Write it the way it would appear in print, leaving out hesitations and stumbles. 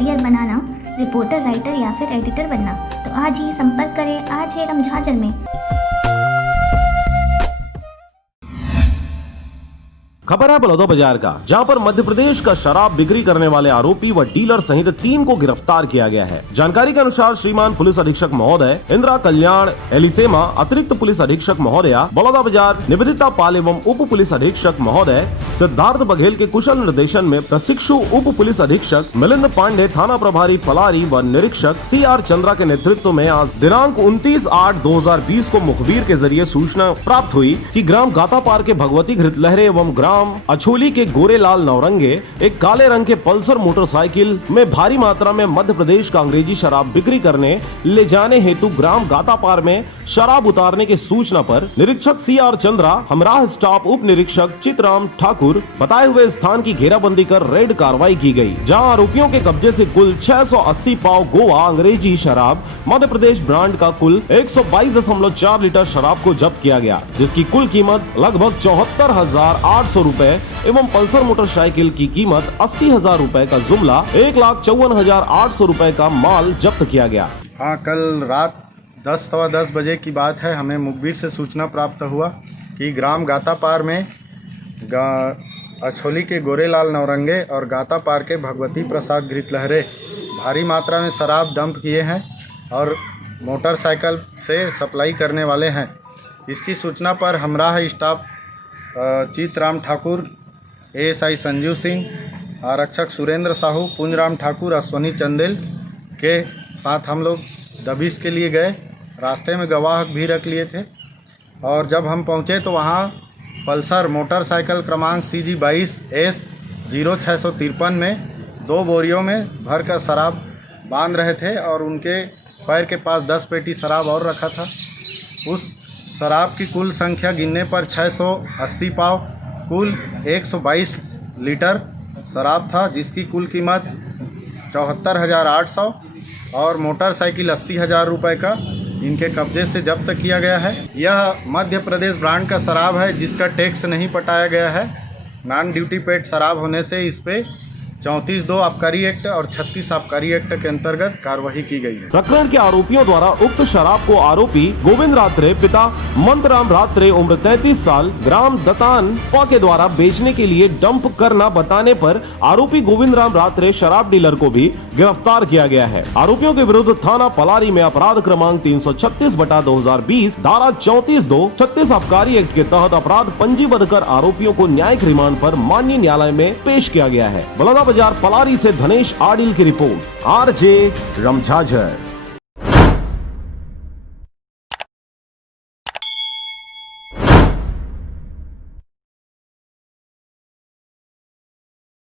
Career बनाना, reporter, writer या फिर editor बनना, तो आज ही संपर्क करें। आज है रमझाझर में। खबर है बलौदा बाजार का, जहां पर मध्य प्रदेश का शराब बिक्री करने वाले आरोपी व डीलर सहित 3 को गिरफ्तार किया गया है। जानकारी के अनुसार श्रीमान पुलिस अधीक्षक महोदय इंदिरा कल्याण एलिसेमा, अतिरिक्त पुलिस अधीक्षक महोदया बलौदा बाजार निवेदिता पाल एवं उप पुलिस अधीक्षक महोदय सिद्धार्थ बघेल के कुशल निर्देशन में प्रशिक्षु उप पुलिस अधीक्षक मिलिंद पांडे, थाना प्रभारी पलारी व निरीक्षक CR चंद्रा के नेतृत्व में आज दिनांक 29/8/2020 को मुखबिर के जरिए सूचना प्राप्त हुई कि ग्राम गातापार के भगवती घृतलहरे एवं ग्राम अछोली के गोरेलाल नौरंगे एक काले रंग के पल्सर मोटरसाइकिल में भारी मात्रा में मध्य प्रदेश का अंग्रेजी शराब बिक्री करने ले जाने हेतु ग्राम गातापार में शराब उतारने की सूचना पर निरीक्षक CR चंद्रा, हमराह स्टाफ उप निरीक्षक चितराम ठाकुर बताए हुए स्थान की घेराबंदी कर रेड कार्रवाई की गई, जहां आरोपियों के कब्जे से कुल 680 पाव गोवा अंग्रेजी शराब मध्य प्रदेश ब्रांड का कुल 122.4 लीटर शराब को जब्त किया गया, जिसकी कुल कीमत लगभग 74,800 रुपए एवं पल्सर मोटरसाइकिल की कीमत 80,000 रुपए का जुमला 1,54,800 रुपए का माल जब्त किया गया। हाँ, कल रात 10:15 बजे की बात है। हमें मुखबिर से सूचना प्राप्त हुआ कि ग्राम गातापार में अछोली के गोरेलाल नौरंगे और गातापार के भगवती प्रसाद घृतलहरे भारी मात्रा में शराब डंप किए हैं और मोटरसाइकिल से सप्लाई करने वाले हैं। इसकी सूचना पर हमराह स्टाफ चितराम ठाकुर, ASI संजीव सिंह, आरक्षक सुरेंद्र साहू, पुंजराम ठाकुर, अश्वनी चंदेल के साथ हम लोग दबिश के लिए गए। रास्ते में गवाह भी रख लिए थे और जब हम पहुंचे तो वहां पल्सर मोटरसाइकिल क्रमांक CG 22S 0653 में 2 बोरियों में भर कर शराब बांध रहे थे और उनके पैर के पास 10 पेटी शराब और रखा था। उस शराब की कुल संख्या गिनने पर 680 पाव कुल 122 लीटर शराब था, जिसकी कुल कीमत 74,800 और मोटरसाइकिल 80,000 रुपये का इनके कब्जे से जब्त किया गया है। यह मध्य प्रदेश ब्रांड का शराब है, जिसका टैक्स नहीं पटाया गया है। नॉन ड्यूटी पेड शराब होने से इस पे 34(2) आबकारी एक्ट और 36 आबकारी एक्ट के अंतर्गत कार्रवाई की गई है। प्रकरण के आरोपियों द्वारा उक्त शराब को आरोपी गोविंद रात्रे पिता मंतराम रात्रे उम्र 33 साल ग्राम दतान के द्वारा बेचने के लिए डंप करना बताने पर आरोपी गोविंद राम रात्रे शराब डीलर को भी गिरफ्तार किया गया है। आरोपियों के विरुद्ध थाना पलारी में अपराध क्रमांक 336/2020 धारा 34(2) 36 आबकारी एक्ट के तहत अपराध पंजीबद्ध कर आरोपियों को न्यायिक रिमांड पर माननीय न्यायालय में पेश किया गया है। बलौदा बाजार पलारी से धनेश आडिल की रिपोर्ट, RJ रमझाझर।